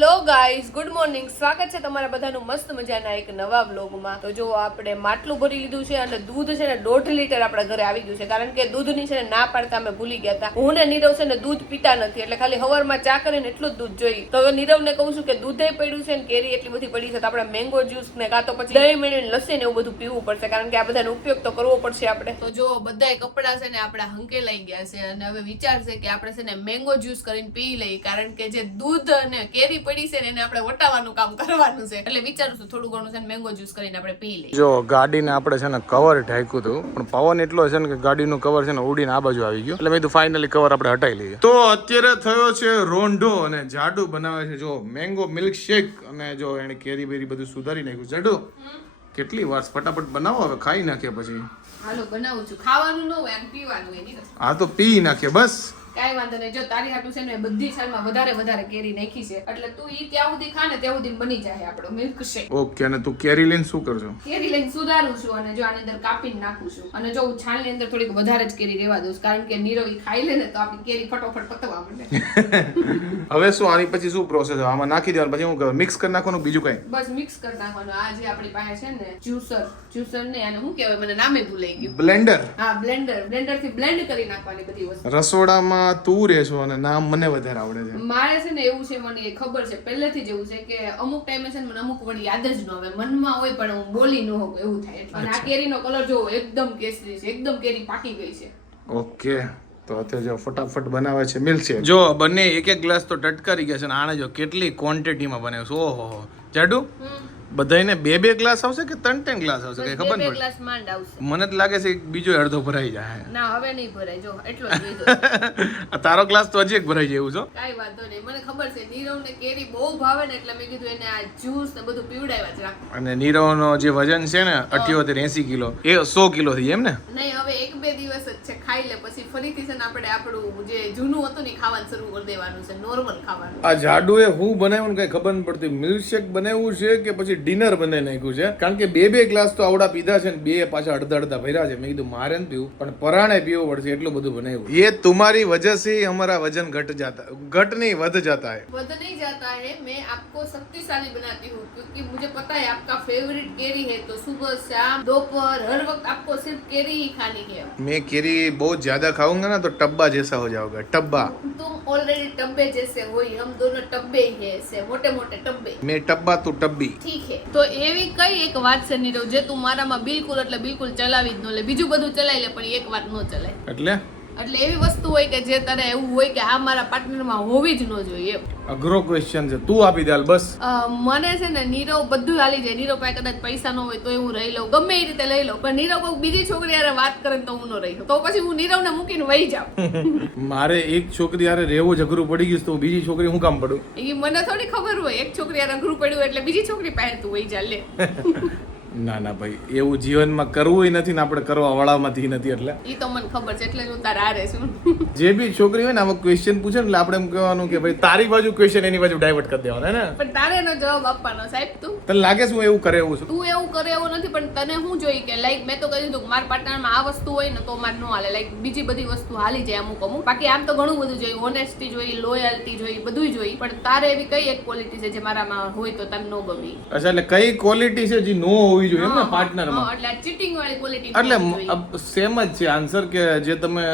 Hello guys, good morning. સ્વાગત છે તમારા બધાનું મસ્ત મજાના એક નવા વ્લોગમાં. તો જો આપણે માટલું ભરી લીધું છે અને દૂધ છે ને 1.5 લીટર આપણા ઘરે આવી ગયું છે, કારણ કે દૂધની છે ને ના પાડતા અમે ભૂલી ગયા હતા. હું ને નીરવ છે ને દૂધ પીતા નથી, એટલે ખાલી હવારમાં ચા કરીને એટલું જ દૂધ જોઈએ. તો હવે નીરવને કહું છું કે દૂધે પડ્યું છે ને કેરી એટલી બધી પડી છે, તો આપણે મેંગો જ્યુસ ને કાં તો પછી દહીં મેળવીને લસ્સી ને એવું બધું પીવું પડશે, કારણ કે આ બધાનો ઉપયોગ તો કરવો પડશે આપણે. તો જો બધાય કપડા છે ને આપણા હંકેલાઈ ગયા છે અને હવે વિચાર છે કે આપણે છે ને મેંગો જ્યુસ કરીને પી લઈએ, કારણ કે જે દૂધ અને કેરી પડી છે ને એને આપણે વટાવવાનું કામ કરવાનું છે. એટલે વિચારું છું થોડું ઘણું છે ને મેંગો જ્યુસ કરીને આપણે પી લઈએ. જો ગાડીને આપણે છે ને કવર ઢાંક્યું હતું, પણ પવન એટલો છે ને કે ગાડીનું કવર છે ને ઉડીને આ બાજુ આવી ગયું, એટલે મેં તો ફાઇનલી કવર આપણે હટાવી લઈએ. તો અત્યારે થયો છે રોંઢો અને જાડુ બનાવે છે જો મેંગો મિલ્ક શેક, અને જો એને કેરી બેરી બધું સુધારી નાખ્યું. જાડુ કેટલી વાર ફટાફટ બનાવો, હવે ખાઈ નાખીએ પછી. હાલો બનાવું છું. ખાવાનું ન હોય, આમ પીવાનું હોય. નહીં આ તો પી નાખીએ બસ. કાઈ વાંધો નહીં. જો તારી હાટુ છે ને બધી સાલમાં વધારે કેરી નાખી છે, એટલે તું ઈ ત્યાં સુધી ખા ને ત્યાં સુધી બની જાય આપણો મિલ્ક શેક. ઓકે. અને તું કેરી લઈને શું કરજો? કેરી લઈને સુધારું છું અને જો આની અંદર કાપીને નાખું છું, અને જો હું છાલની અંદર થોડીક વધારે જ કેરી રહેવા દઉં, કારણ કે નીરવ ઈ ખાઈ લે ને તો આપણી કેરી ફટોફટ પતવા માંડે. હવે શું આની પછી શું પ્રોસેસ? આમાં નાખી દેવાનું, પછી હું કરું મિક્સ કરી નાખવાનું, બીજું કઈ? બસ મિક્સ કરી નાખવાનું. આ જે આપણી પાસે છે ને જ્યુસર ને આને શું કહેવાય, મને નામે ભૂલાઈ ગયું. બ્લેન્ડર. હા, બ્લેન્ડર થી બ્લેન્ડ કરી નાખવાની બધી વસ્તુ. રસોડામાં તું રહેશો અને નામ મને વધારે આવડે છે. મારે છે ને એવું છે, મને એ ખબર છે પહેલેથી જ એવું છે કે અમુક ટાઈમે છે ને મને અમુક વળી યાદ જ ન આવે, મનમાં હોય પણ હું બોલી ન હોઉં, એવું થાય. અને આ કેરીનો કલર જો એકદમ કેસરી છે, એકદમ કેરી પાકી ગઈ છે. ઓકે. તો અત્યારે જો ફટાફટ બનાવે છે મિલ્ક શેક. જો બંને એક ગ્લાસ તો ટટકારી ગયા છે, અને આને જો કેટલી ક્વોન્ટિટીમાં બનાવ્યું છે. ઓહો જાડુ, બધાને 2 ગ્લાસ આવશે કે 3 ગ્લાસ આવશે કઈ ખબર નહીં. 2 ગ્લાસ માંડ આવશે. મને તો લાગે છે બીજો અડધો ભરાઈ જાય. ના, હવે નહીં ભરાય, જો એટલો જ લીધો. તારો ગ્લાસ તો હજી એક ભરાઈ જાય એવું છો. કાઈ વાંધો નહીં, મને ખબર છે નીરવને કેરી બહુ ભાવે ને, એટલે મેં કીધું એને આ જ્યુસ ને બધું પીવડાવ્યા જ રાખો. અને નીરવનો જે વજન છે ને 78-80 કિલો, એ 100 કિલો થઈ એમ ને? નહીં, હવે 1-2 દિવસ જ છે, ખાઈ લે પછી ફરીથી છે ને આપણે આપણું જે જૂનું હતું ને ખાવાનું શરૂ કરી દેવાનું છે, નોર્મલ ખાવાનું. આ જાડુએ હું બનાવ્યું કઈ ખબર ન પડતી. મિલ્ક શેક બનાવ્યું છે કે પછી ડિનર બનાવી નાખ્યું છે? કારણ કે 2 ગ્લાસ તો આવડા પીધા છે ને 2 પાછા અડધા ભર્યા છે. મેં કીધું મારે ન પીવું, પણ પરાણે પીવું પડશે, એટલું બધું બનાવ્યું. ये तुम्हारी वजह से हमारा वजन घट नहीं वध जाता है. वध नहीं जाता है. मैं आपको शक्तिशाली बनाती हूँ, क्योंकि मुझे पता है आपका फेवरेट केरी है, तो सुबह शाम दोपहर हर वक्त आपको सिर्फ केरी ही खानी है. मैं केरी बहुत ज्यादा खाऊंगा ना तो टब्बा जैसा हो जाओगे. टब्बा. तुम ऑलरेडी टब्बे जैसे हो, हम दोनों टब्बे ही है, ऐसे मोटे मोटे टब्बे. मैं टब्बा तू टब्बी. ઠીક है. તો એવી કઈ એક વાત છે નીરવ જે તું મારામાં બિલકુલ એટલે બિલકુલ ચલાવી જ ન લે. બીજું બધું ચલાવી લે પણ એક વાત ન ચલાય. એટલે એવી વસ્તુ હોય કે જે તને એવું હોય કે આ મારા પાર્ટનરમાં હોવી જ ન જોઈએ. અઘરો ક્વેશ્ચન છે, તું આપી દે બસ. મને છે ને નીરવ બધું હાલી જાય. નીરવ પાસે કદાચ પૈસા ન હોય તો હું રહી લઉં, ગમે એ રીતે લઈ લઉં, પણ નીરવ કોઈ બીજી છોકરી હારે વાત કરે તો હું ન રહી લઉં, તો પછી હું નીરવને મૂકીને વહી જાઉં. મારે એક છોકરી હારે રહેવું જ અઘરું પડી ગયું, તો બીજી છોકરી હું કામ પડું? એ મને થોડી ખબર હોય. એક છોકરી હારે અઘરું પડ્યું એટલે બીજી છોકરી પાસે તું વહી જા લે. ના ભાઈ, એવું જીવનમાં કરવું નથી ને આપણે કરવા વાળામાંથી નથી. એટલે ઈ તો મને ખબર છે, એટલે હું તારા હારે છું. જે બી છોકરી હોય ને આમાં ક્વેશ્ચન પૂછે ને એટલે આપણે એમ કહેવાનું કે ભાઈ તારી બાજુ ક્વેશ્ચન એની બાજુ ડાયવર્ટ કરી દેવાનો ને. પણ તારે એનો જવાબ આપવાનો સાહેબ. તને લાગે છે હું એવું કરે એવું છું? તું એવું કરે એવું નથી, પણ તને હું જોઈ કે લાઈક મેં તો કહ્યું હતું કે મારા પાર્ટનરમાં આ વસ્તુ હોય ને તો મારે ન હાલે. લાઈક બીજી બધી વસ્તુ હાલી જાય અમુક. બાકી આમ તો ઘણું બધું જોઈએ, ઓનેસ્ટી જોઈ, લોયલ્ટી જોઈ, બધું જોઈ, પણ તારે એવી કઈ એક ક્વોલિટી છે જે મારામાં હોય તો તને ન ગમી? અચ્છા, એટલે કઈ ક્વોલિટી છે જે નો હોવી જોઈએ એમ ને પાર્ટનર? એટલે ચીટિંગ વાળી ક્વોલિટી. એટલે સેમ જ છે આન્સર, કે જે તમે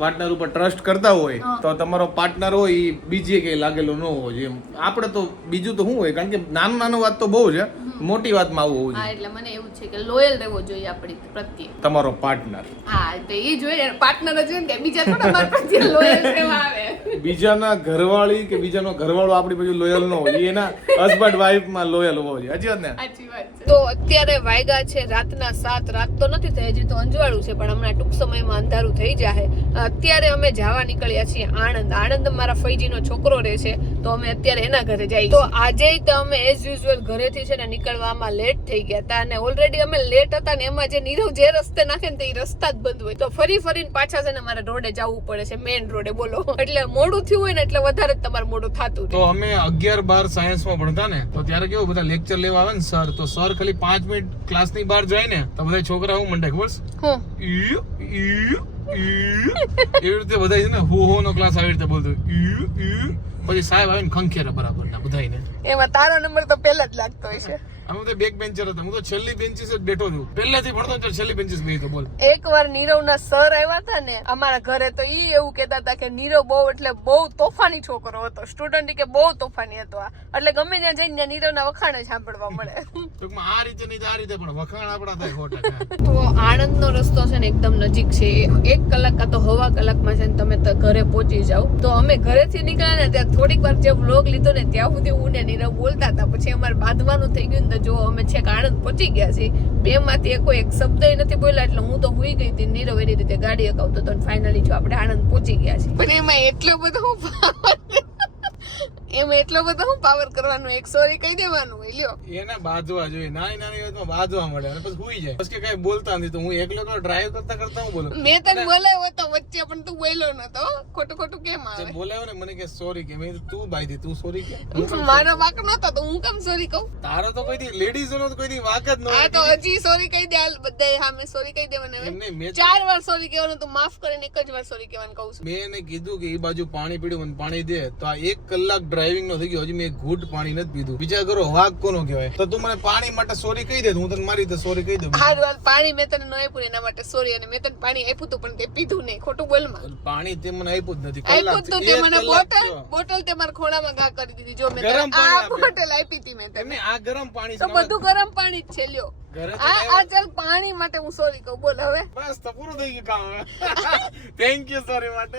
પાર્ટનર ઉપર ટ્રસ્ટ કરતા હોય તો તમારો પાર્ટનર હોય એ બીજી કઈ લાગેલો ન હોવો જોઈએ. આપણે તો બીજું તો શું હોય, કારણ કે નાનું વાત તો બહુ છે, મોટી વાતમાં આવું હોવું જોઈએ. એટલે મને એવું છે કે લોયલ રહેવો જોઈએ આપણી પ્રત્યે તમારો પાર્ટનર. હા, તો એ જોઈએ પાર્ટનર જ કે બીજા થોડા મારા પ્રત્યે લોયલ રહેવા આવે. બીજાના ઘરવાળી કે બીજાનો ઘરવાળો આપણી બાજુ લોયલ ન હોય, એના હસબન્ડ વાઈફ માં લોયલ હોવો જોઈએ. સાચી વાત ને? સાચી વાત છે. તો અત્યારે વાગ્યા છે રાતના 7. રાત તો નથી થઈ, હજી તો અંજવાળું છે, પણ હમણાં ટૂંક સમયમાં અંધારું થઈ જાય. અત્યારે અમે જવા નીકળ્યા છીએ આણંદ મારા ફઈજીનો છોકરો રહે છે, તો અમે અત્યારે એના ઘરે જઈએ. તો આજે તો અમે એઝ યુઝ્યુઅલ ઘરેથી છે ને નીકળવામાં લેટ થઈ ગયા હતા, અને ઓલરેડી અમે લેટ હતા ને એમાં જે નીરવ જે રસ્તે નાખે ને તે રસ્તા જ બંધ હોય, તો ફરીને પાછા છે ને મારે રોડે જવું પડે છે, મેઇન રોડે. બોલો, એટલે મોડું થયું હોય ને એટલે વધારે જ તમારે મોડું થતું. તો અમે 11-12 સાયન્સમાં ભણતા ને, તો ત્યારે કેવું બધા લેક્ચર લેવા આવે ને સર, તો સર ખાલી 5 મિનિટ ક્લાસની બહાર જાય ને તો બધા છોકરા હું મંડે ખબર છે એવી રીતે બધા છે ને હો નો ક્લાસ આવી રીતે બોલતો પછી સાહેબ આવીને ખંખેરા બરાબર ના બધાને. એમાં તારો નંબર તો પહેલા જ લાગતો હોય છે. અમે તો બેક બેન્ચર હતા, હું તો છેલ્લી બેન્ચીસ જ બેઠો છું. પહેલાથી ભણતો તો છેલ્લી બેન્ચીસ બેહી તો બોલ. એકવાર નીરવના સર આવ્યા હતા ને અમારા ઘરે, તો ઈ એવું કહેતા હતા કે નીરવ બહુ એટલે બહુ તોફાની છોકરો હતો. સ્ટુડન્ટ કે બહુ તોફાની હતો આ, એટલે ગમે ત્યાં જઈને ત્યાં નીરવના વખાણ જ સાંભળવા મળે. ટૂંકમાં આ રીતે નહીં તો આ રીતે પણ વખાણ આપણા થાય 100%. તો આણંદનો રસ્તો છે ને એકદમ નજીક છે. 1 કલાક કાં તો સવા કલાકમાં છે ને તમે ઘરે પહોંચી જાવ. તો અમે ઘરેથી નીકળ્યા ને ત્યાં થોડીક વાર જે વ્લોગ લીધો ને ત્યાં સુધી હું ને નીરવ બોલતા હતા. પછી અમારે બાંધવાનું થઈ ગયું ને, જો અમે છેક આણંદ પહોંચી ગયા છીએ. 2 માંથી કોઈ એક શબ્દ નથી બોલ્યા, એટલે હું તો હુઈ ગઈ હતી. નીરવ એની રીતે ગાડી અકાવતો હતો. ફાઇનલી જો આપણે આણંદ પહોંચી ગયા છીએ. પણ એમાં એટલો બધો હું પાવર કરવાનું, એક સોરી કહી દેવાનું હોય લ્યો. એને બાંધવા જોઈએ, નાની નાની વાતમાં બાંધવા મળે અને પછી હુઈ જાય. પછી કઈ બોલતા નથી તો હું એકલો ડ્રાઈવ કરતા કરતા હું બોલું. મેં તને બોલાવ્યો હતો વચ્ચે, પણ તું બોલ્યો નતો. ખોટું કેમ આવે? બોલાવ્યો ને મને કે સોરી કે મેં કીધું તું બાંધી તું સોરી કે મારો વાક નતો તો હું કેમ સોરી કહું? તારો તો કોઈ દી લેડીઝ નો કોઈ દી વાક જ ન હોય. આ તો હજી સોરી કહી દે. હાલ બધાય સામે સોરી કહી દેવાની. એમને મેં 4 વાર સોરી કહેવાનું, તો માફ કરીને 1 જ વાર સોરી કહેવાનું કહું છું. મેં એને કીધું કે એ બાજુ પાણી પીડ્યું મને પાણી દે, તો આ 1 કલાક ડ્રાઇવિંગ નો થઈ ગયો, હજી મેં એક ઘૂંટ પાણી નથી પીધું. વિચાર કરો વાક કોનો કહેવાય. તો તું મને પાણી માટે સોરી કહી દે, હું તને મારી રીતે સોરી કહી દઉં. હાલ પાણી મેં તને ન આપ્યું એના માટે સોરી, અને મેં તને પાણી આપ્યું તું પણ તે પીધું નહીં. ખોટું બોલમાં. પાણી તે મને આપ્યું જ નથી. આપ્યું તું તે મને બોટલ તે મારા ખોળામાં ઘા કરી દીધી. જો મેં તને આ બોટલ આપી હતી મેં તને. આ ગરમ પાણી તો બધું ગરમ પાણી જ છે લ્યો. આ ચાલ પાણી માટે હું સોરી કહું. બોલ હવે. બસ તો પૂરું થઈ ગયું કામ. થેન્ક યુ સોરી માટે.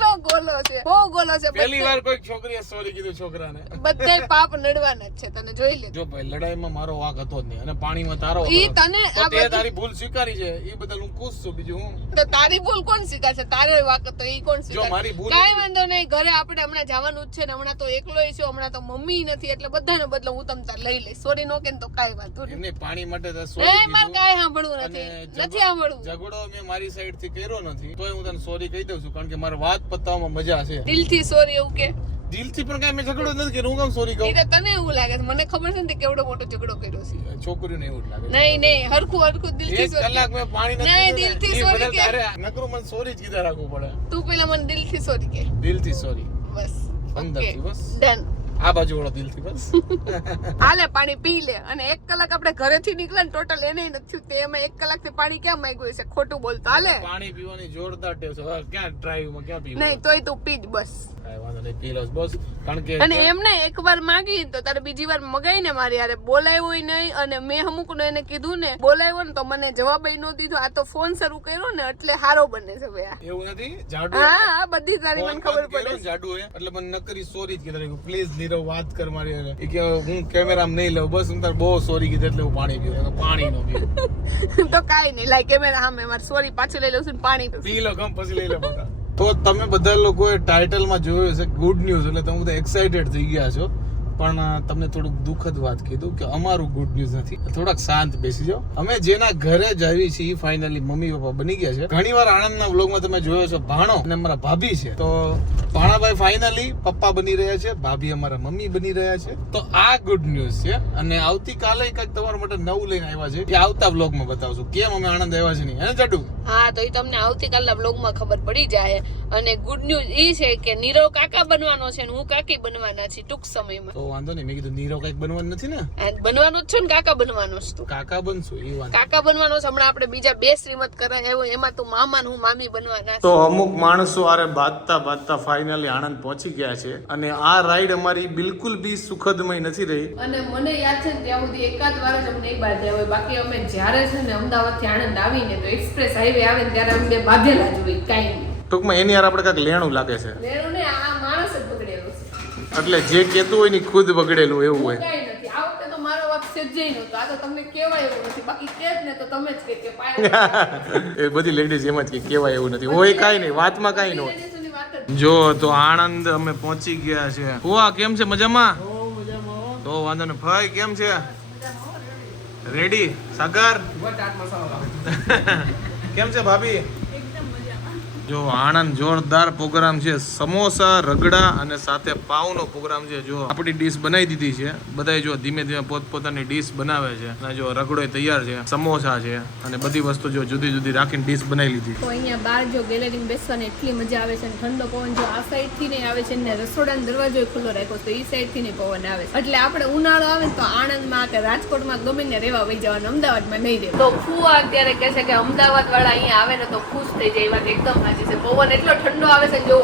કેટલો ગોલો છે, બહુ ગોલો છે. પહેલી વાર કોઈ છોકરીએ સોરી કીધું છોકરાને. બધાય પાપ નડવાના જ છે, તને જોઈ લે. જો ભાઈ લડાઈમાં મારો વાક હતો જ નહીં અને પાણીમાં તારો ઈ તને તે તારી ભૂલ સ્વીકારી છે, એ બદલ હું ખુશ છું. બીજું હું તો તારી ભૂલ કોણ સ્વીકાર છે? તારો વાક હતો ઈ કોણ જો સ્વીકાર? મારી ભૂલ કાઈ વાંધો નહીં. ઘરે આપણે હમણાં જવાનું જ છે ને, હમણાં તો એકલોય છું, હમણાં તો મમ્મી નથી, એટલે બધાને બદલે હું તમ તાર લઈ લઈશ. સોરી નો કે તો કાઈ વાંધો નહીં. એમને પાણી માટે તો એ સોરી માર કાઈ સાંભળવું નથી, નથી સાંભળવું. ઝઘડો મેં મારી સાઈડ થી કર્યો નથી, તોય હું તને સોરી કહી દઉં છું, કારણ કે મારે વાત પતાવવામાં મજા છે. દિલથી સોરી એવું કે? દિલથી પણ કઈ મેં ઝઘડો નથી કર્યો, હું કેમ સોરી કહું? એટલે તને એવું લાગે છે? મને ખબર છે ને તે કેવડો મોટો ઝઘડો કર્યો છે. છોકરીઓને એવું જ લાગે. નહીં હરખું દિલથી 1 કલાક મેં પાણી નહીં, દિલથી સોરી કે. નકરું મને સોરી જ કીધા રાખવું પડે. તું પેલા મને દિલથી સોરી કે. દિલથી સોરી, બસ અંદરથી બસ. ડન. આ બાજુ વાળો દિલથી બસ. હાલે પાણી પી લે. અને 1 કલાક આપણે ઘરેથી નીકળ્યા ને ટોટલ એને નથી તે એમાં 1 કલાક થી પાણી ક્યાં માંગ્યું છે? ખોટું બોલતો. હાલે પાણી પીવાની જોરદાર ટેવ છે. હવે ક્યાં ડ્રાઈવ માં ક્યાં પીવું? નહીં તોય તું પી જ બસ. કાંઈ વાંધો નહીં, પી લઉં બસ. કારણ કે અને એમને એકવાર માંગી તો તારે બીજી વાર મગાઈ ને મારી યારે. બોલાવ્યો નહીં, અને મેં અમુક ને એને કીધું ને બોલાવ્યો ને તો મને જવાબ ન દીધો. આ તો ફોન શરૂ કર્યો ને એટલે હારો બને છે ભાઈ. એવું નથી. જાડુ હા બધી તારી મને ખબર પડે. જાડુ હે એટલે મને નકરી સોરી જ કીધા. પ્લીઝ નીરવ વાત કર મારી હારે. એ કે હું કેમેરામાં નહીં લઉં, બસ હું તાર બહુ સોરી કીધું એટલે હું પાણી પીવું. પાણી નો પીવું તો કાઈ નહીં, લાઈ કેમેરા સામે મારી સોરી પાછી લઈ લઉં છું, પાણી પી લો ગમ પછી લઈ લે બધા. તો તમે બધા લોકોએ ટાઇટલમાં જોયું છે ગુડ ન્યૂઝ, એટલે તમે બધા એક્સાઇટેડ થઈ ગયા છો. પણ તમને થોડુંક દુઃખદ વાત કીધું કે અમારું ગુડ ન્યૂઝ નથી. થોડાક શાંત બેસી જાઓ. અમે જેના ઘરે જ આવી છીએ ફાઇનલી મમ્મી પપ્પા બની ગયા છે. ઘણી વાર આણંદના વ્લોગમાં તમે જોયો છો ભાણો અને અમારા ભાભી છે. તો ભાણાભાઈ ફાઇનલી પપ્પા બની રહ્યા છે, ભાભી અમારા મમ્મી બની રહ્યા છે. તો આ ગુડ ન્યૂઝ છે. અને આવતીકાલે કંઈક તમારા માટે નવું લઈને આવ્યા છે, એ આવતા વ્લોગમાં બતાવશું કેમ અમે આણંદ આવ્યા છે. નહીં એને જાડુ? હા, તો એ તમને આવતીકાલના વ્લોગમાં ખબર પડી જાય. અને ગુડ ન્યૂઝ એ છે કે નીરવ કાકા બનવાનો છે ને હું કાકી બનવાના છે ટૂંક સમયમાં. તો વાંધો નહીં, મેં કીધું નીરવ કઈક બનવાનું નથી ને? બનવાનો જ છે ને, કાકા બનવાનો છે તું. કાકા બનશું એ વાત. કાકા બનવાનો છે. હમણાં આપણે બીજા 2 શ્રીમત કરાય એવો, એમાં તું મામા ને હું મામી બનવાના છે. તો અમુક માણસો આરે બાંધતા ફાઇનલી આણંદ પહોંચી ગયા છે. અને આ રાઈડ અમારી બિલકુલ બી સુખદમય નથી રહી. અને મને યાદ છે ને ત્યાં સુધી એકાદ વાર જ અમને નહીં બાંધ્યા હોય. બાકી અમે જ્યારે છે ને અમદાવાદ થી આણંદ આવીને તો એક્સપ્રેસ હાઈવે આવે ને ત્યારે અમે બાંધેલા જ હોય. કાંઈ નહીં. ટૂંકમાં એની યાર આપણે કાંઈક લેણું લાગે છે. લેણું ને આ માણસ જ બગડેલો છે. એટલે જે કહેતું હોય ને ખુદ બગડેલું એવું હોય. કાંઈ નથી. આ વખતે તો મારો વાત સેજ્જય નહોતો. આ તો તમને કહેવાય એવું નથી. બાકી કે જ ને તો તમે જ કે પાય. એ બધી લેડીઝ એમ જ કે કહેવાય એવું નથી હોય. કાંઈ નહીં, વાતમાં કાંઈ ન હોય. જો તો આણંદ અમે પહોંચી ગયા છે. હુઆ કેમ છે? મજામાં? તો વાંધો ને. ભાઈ કેમ છે? રેડી? સાગર કેમ છે? ભાભી જો આણંદ જોરદાર પ્રોગ્રામ છે, સમોસા રગડા અને સાથે પાવનો પ્રોગ્રામ છે. જો આપણી ડીશ બનાવી દીધી છે, બધાય જો ધીમે ધીમે પોતપોતાની ડીશ બનાવે છે. અને જો રગડો તૈયાર છે, સમોસા છે અને બધી વસ્તુ જો જુદી જુદી રાખીને ડીશ બનાવી લીધી. તો અહીંયા બહાર જો ગેલેરીમાં બેસવાની એટલી મજા આવે છે અને ઠંડો પવન જો આ સાઈડ થી નહીં આવે છે ને રસોડાનો દરવાજો ખુલ્લો રાખ્યો તો એ સાઈડ થી નહીં પવન આવે છે. એટલે આપણે ઉનાળો આવે તો આણંદમાં કે રાજકોટમાં ગમે ને રહેવા વહી જવાનું, અમદાવાદમાં નહીં રહેવું. તો ફુવા અત્યારે કહે છે કે અમદાવાદ વાળા અહીંયા આવે ને તો ખુશ થઈ જાય. એ વાત એકદમ સાચી છે. પવન એટલો ઠંડો આવે છે, જો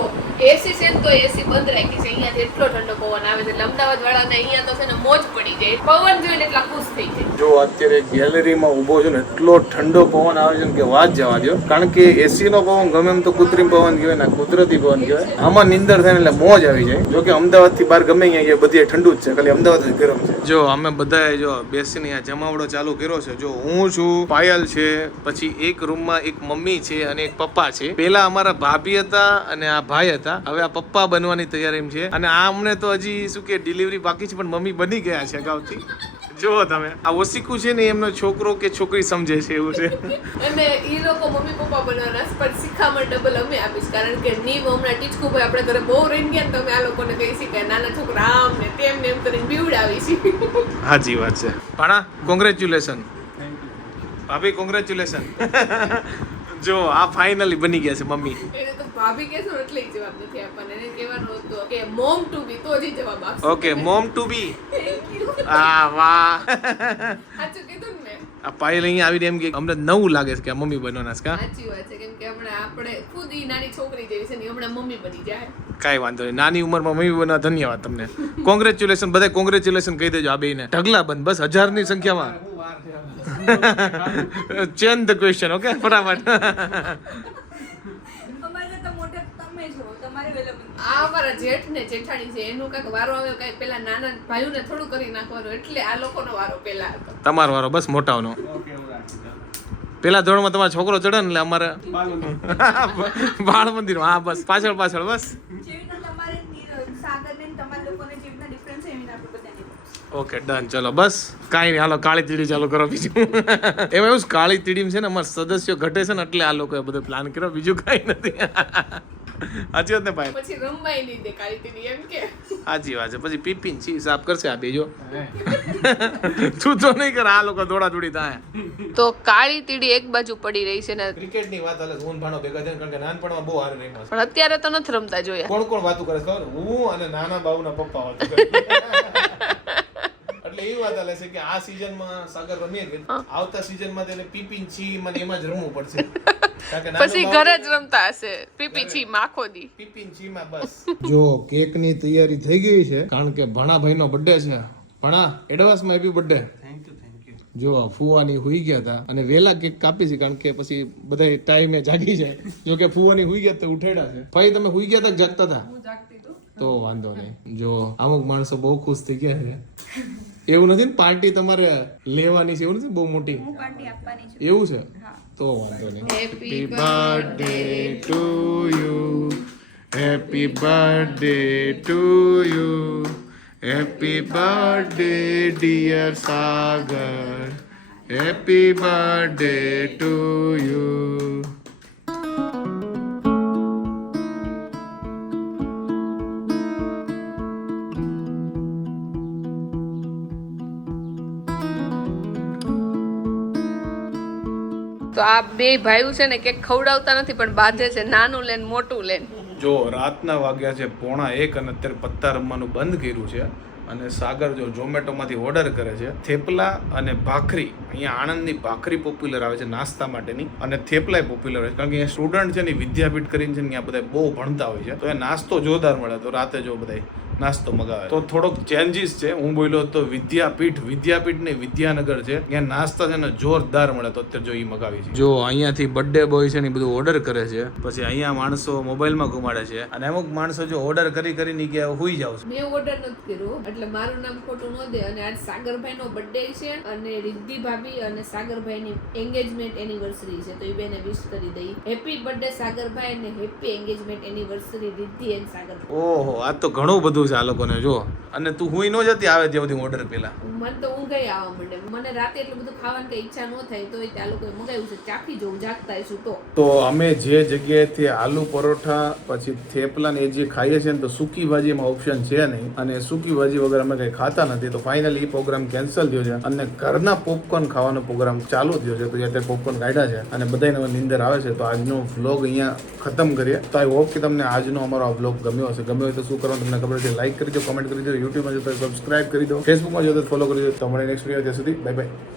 એસી છે ને તો એસી બંધ રાખી છે, અહીંયા એટલો ઠંડો પવન આવે છે એટલે અમદાવાદ વાળાને અહીંયા તો છે ને મોજ પડી જાય, પવન જોઈને એટલા ખુશ થઈ જાય. જો અત્યારે ગેલેરીમાં ઊભો છું ને એટલો ઠંડો પવન આવે છે કે વાત જવા દો. કારણ કે એસી નો પવન ગમે એમ તો કૃત્રિમ પવન કહેવાય ને કુદરતી પવન કહેવાય. આમાં નિંદર થાય એટલે મોજ આવી જાય. જો કે અમદાવાદ થી બહાર ગમે અહીંયા બધી ઠંડુ જ છે, ખાલી અમદાવાદ જ ગરમ છે. જો અમે બધાએ જો બેસીને અહીંયા જમાવડો ચાલુ કર્યો છે. જો હું છું, પાયલ છે, પછી એક રૂમમાં એક મમ્મી છે અને એક પપ્પા છે. પેલા અમારા ભાભી હતા અને આ ભાઈ હતા, હવે આ પપ્પા બનવાની તૈયારી છે. અને આ અમને તો હજી શું કે ડિલિવરી બાકી છે, પણ મમ્મી બની ગયા છે અગાઉથી. જો તમે આ ઓસિકુ છે ને એમનો છોકરો કે છોકરી સમજે છે એવું છે. અને ઈ લોકો મમ્મી પપ્પા બનવાના પણ શિખામણ ડબલ અમે આપીશ. કારણ કે નીવ હમણાં ટીચકુ ભાઈ આપણે ઘરે બહુ રહી ગયા ને તમે આ લોકોને કહી શકાય નાના છોકરા આમ ને તેમ ને એમ કરીને બીવડાવી છે. સાચી વાત છે. પાણા કોંગ્રેચ્યુલેશન ભાભી, કોંગ્રેચ્યુલેશન. જો આ ફાઇનલી બની ગયા છે મમ્મી. એને તો ભાભી કહેશો એટલે જવાબ નથી આપવાનો, એને કહેવાનું હતું કે મોમ ટુ બી, તો જ જવાબ આપશે. Okay, mom to be. Thank you. આ વાહ, સાચું કીધું ને મેં. આ પાયલ અહીંયા આવીને એમ કે અમને નવું લાગે છે કે આ મમ્મી બનવાના છે. કા સાચી વાત છે, કેમ કે હમણાં આપણે ખુદ ઈ નાની છોકરી જેવી છે ને હમણાં મમ્મી બની જાય. કાંઈ વાંધો નહીં, નાની ઉંમરમાં મમ્મી બનવા ધન્યવાદ તમને. કોંગ્રેચ્યુલેશન, બધા કોંગ્રેચ્યુલેશન કહી દેજો આ બેને. ઢગલા બંધ, બસ 1000 ની સંખ્યામાં. Change the question. ઓકે, ફટાફટ. આ અમારા જેઠ ને જેઠાણી છે, એનું કાંઈક વારો આવ્યો, કાંઈક પેલા નાના ભાઈઓને થોડું કરી નાખવાનું, એટલે આ લોકોનો વારો પેલા હતો. તમારો વારો બસ મોટાઓનો. પેલા ધોરણમાં તમારો છોકરો ચડે ને એટલે અમારે બાળ મંદિર. હા બસ પાછળ પાછળ બસ. ઓકે ડન, ચલો બસ કાંઈ નહીં, હાલો કાળી તીડી ચાલુ કરો. બીજું એમાં એવું કાળી તીડી છે ને અમારા સદસ્યો ઘટે છે ને એટલે આ લોકોએ બધો પ્લાન કર્યો, બીજું કાંઈ નથી. સાચી વાત ને ભાઈ? પછી રમવાય નહીં દે કાળી તીડી એમ કે. સાચી વાત છે. પછી પીપીન છી સાફ કરશે આ બેજો. તું તો નહીં કર, આ લોકો દોડા દોડી થાય. તો કાળી તીડી એક બાજુ પડી રહી છે ને. ક્રિકેટ ની વાત હાલે, હું ભાણો ભેગા થઈને, કારણ કે નાનપણમાં બહુ હારે રમ્યા છે. પણ અત્યારે તો નથી રમતા જોયા. કોણ કોણ વાતું કરે ખબર? હું અને નાના બાબુના પપ્પા વાતું કરે. એટલે એવી વાત હાલે છે કે આ સીઝનમાં સાગર રમીએ કે આવતા સીઝનમાં તેને પીપીન છી મને એમાં જ રમવું પડશે. પછી ઘરે જ રમતા હશે પીપી છી આખો દી. પીપીન છી માં બસ. જો કેક ની તૈયારી થઈ ગઈ છે, કારણ કે ભણા ભાઈ નો બર્થડે છે. ભણા એડવાન્સ માં હેપી બર્થડે. જો ફુવાની હુઈ ગયા હતા અને વેલા કેક કાપી છે, કારણ કે પછી બધા ટાઈમે જાગી જાય. જો કે ફુવાની હુઈ ગયા તો ઉઠેડા છે. ભાઈ તમે હુઈ ગયા હતા જાગતા હતા? તો વાંધો નહીં. જો અમુક માણસો બહુ ખુશ થઈ ગયા છે. એવું નથી ને પાર્ટી તમારે લેવાની છે, એવું નથી બહુ મોટી એવું છે તો વાંધો નહીં. Happy birthday to you, happy birthday to you, happy birthday dear Sagar, happy birthday to you. તો આ બે ભાઈઓ છે ને કેક ખવડાવતા નથી પણ બાંધે છે, નાનું લેન મોટું લેન. જો રાતના વાગ્યા છે 1:30 અને અત્યારે પત્તા રમવાનું બંધ કર્યું છે. અને સાગર જો ઝોમેટોમાંથી ઓર્ડર કરે છે થેપલા અને ભાખરી. અહીંયા આણંદની ભાખરી પોપ્યુલર આવે છે નાસ્તા માટેની, અને થેપલાય પોપ્યુલર હોય છે, કારણ કે અહીંયા સ્ટુડન્ટ છે ને વિદ્યાપીઠ કરીને છે ને ત્યાં બધા બહુ ભણતા હોય છે, તો એ નાસ્તો જોરદાર મળે. તો રાતે જો બધા નાસ્તો મગાવે તો થોડોક ચેન્જીસ છે. હું બોલ્યો તો વિદ્યાપીઠ ને વિદ્યાનગર છે, ત્યાં નાસ્તા છે ને જોરદાર મળે, તો અત્યારે જો એ મગાવી છે. જો અહીંયાથી બર્થડે બોય છે ને બધું ઓર્ડર કરે છે, પછી અહીંયા માણસો મોબાઈલમાં ઘુમાડે છે, અને અમુક માણસો જો ઓર્ડર કરીને કે હુઈ જાવ. મેં ઓર્ડર નથી કર્યો એટલે મારું નામ ખોટું ન દે. અને આજ સાગરભાઈ નો બર્થડે છે અને રિદ્ધિ ભાભી અને સાગરભાઈ ની એંગેજમેન્ટ એનિવર્સરી છે, તો એ બેને વિશ કરી દઈ. હેપી બર્થડે સાગરભાઈ અને happy engagement anniversary Riddhi and Sagarbhai. ઓહો, આ તો ઘણું બધું છે આ લોકોને જો. અને તું હુંય ન જતી આવે ત્યાં સુધી ઓર્ડર પેલા. મને તો ઊંઘ આવવા માંડે. મને રાતે એટલું બધું ખાવાની કઈ ઈચ્છા ન થાય તો ત્યાં લોકોએ મગાવ્યું છે. ચાખી જોઉં જાગતા હશું તો અમે જે જગ્યાએથી આલુ પરોઠા પછી થેપલા ને એ જે ખાઈએ છીએ ને તો સૂકી ભાજીમાં ઓપ્શન છે નહીં અને સૂકી ભાજી વગર અમે કઈ ખાતા નથી. તો ફાઇનલી એ પ્રોગ્રામ કેન્સલ થયો છે અને ઘરના પોપકોર્ન ખાવાનો પ્રોગ્રામ ચાલુ થયો છે. તો અત્યારે પોપકોર્ન કાઢ્યા છે અને બધાને નીંદર આવે છે. તો આજનો વ્લોગ અહીંયા ખતમ કરીએ. તો આઈ હોપ કે તમને આજનો અમારો આ વ્લોગ ગમ્યો હશે. ગમ્યો હોય તો શું કરવાનું તમને ખબર છે, લાઈક કરી દો, કમેન્ટ કરી દો, યુટ્યુબમાં જો તો સબસ્ક્રાઇબ કરી દો, ફેસબુકમાં જો તો ફોલો કરી દો. તો મળે નેક્સ્ટ વિડીયો. ત્યાં સુધી બાય બાય.